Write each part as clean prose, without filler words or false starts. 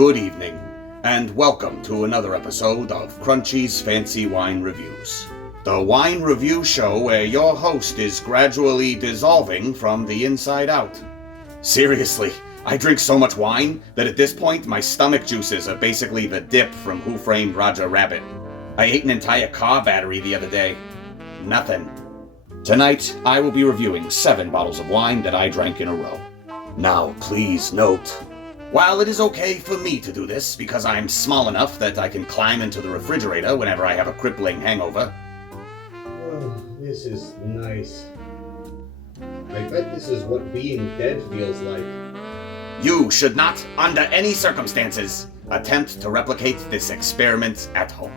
Good evening, and welcome to another episode of Crunchy's Fancy Wine Reviews, the wine review show where your host is gradually dissolving from the inside out. Seriously, I drink so much wine that at this point my stomach juices are basically the dip from Who Framed Roger Rabbit. I ate an entire car battery the other day. Nothing. Tonight, I will be reviewing 7 bottles of wine that I drank in a row. Now, please note, while it is okay for me to do this because I'm small enough that I can climb into the refrigerator whenever I have a crippling hangover. Oh, this is nice. I bet this is what being dead feels like. You should not, under any circumstances, attempt to replicate this experiment at home.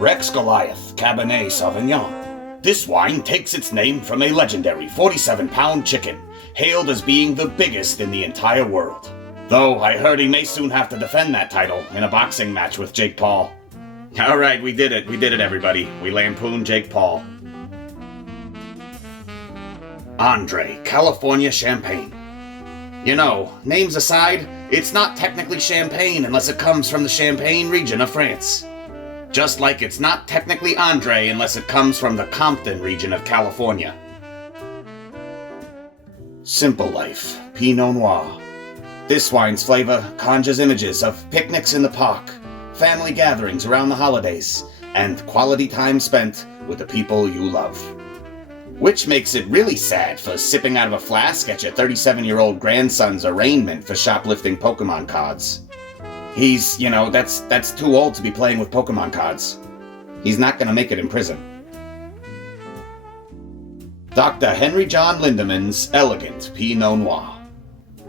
Rex Goliath Cabernet Sauvignon. This wine takes its name from a legendary 47-pound chicken, hailed as being the biggest in the entire world. Though I heard he may soon have to defend that title in a boxing match with Jake Paul. Alright, we did it everybody. We lampooned Jake Paul. Andre California Champagne. You know, names aside, it's not technically champagne unless it comes from the Champagne region of France. Just like it's not technically Andre unless it comes from the Compton region of California. Simple Life Pinot Noir. This wine's flavor conjures images of picnics in the park, family gatherings around the holidays, and quality time spent with the people you love. Which makes it really sad for sipping out of a flask at your 37-year-old grandson's arraignment for shoplifting Pokemon cards. He's, that's too old to be playing with Pokemon cards. He's not gonna make it in prison. Dr. Henry John Lindemann's Elegant Pinot Noir.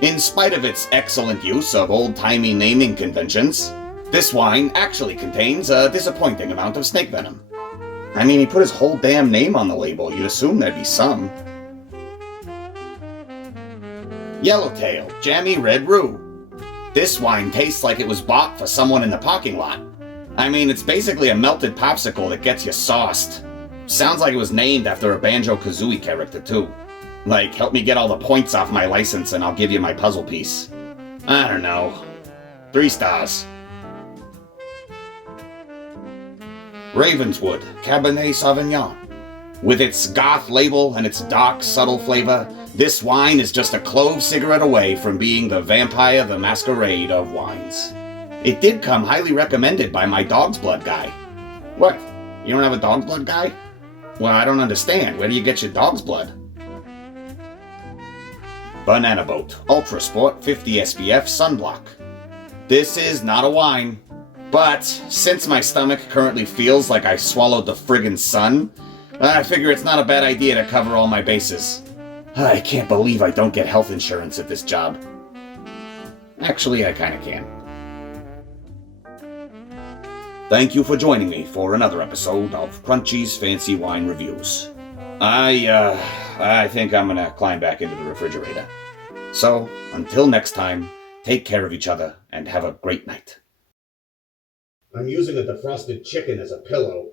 In spite of its excellent use of old-timey naming conventions, this wine actually contains a disappointing amount of snake venom. I mean, he put his whole damn name on the label. You'd assume there'd be some. Yellowtail Jammy Red Roux. This wine tastes like it was bought for someone in the parking lot. I mean, it's basically a melted popsicle that gets you sauced. Sounds like it was named after a Banjo-Kazooie character, too. Like, help me get all the points off my license and I'll give you my puzzle piece. I don't know. 3 stars. Ravenswood Cabernet Sauvignon. With its goth label and its dark, subtle flavor, this wine is just a clove cigarette away from being the Vampire the Masquerade of wines. It did come highly recommended by my dog's blood guy. What? You don't have a dog's blood guy? Well, I don't understand. Where do you get your dog's blood? Banana Boat Ultra Sport 50 SPF Sunblock. This is not a wine, but since my stomach currently feels like I swallowed the friggin' sun, I figure it's not a bad idea to cover all my bases. I can't believe I don't get health insurance at this job. Actually, I kinda can. Thank you for joining me for another episode of Crunchy's Fancy Wine Reviews. I think I'm gonna climb back into the refrigerator. So, until next time, take care of each other and have a great night. I'm using a defrosted chicken as a pillow.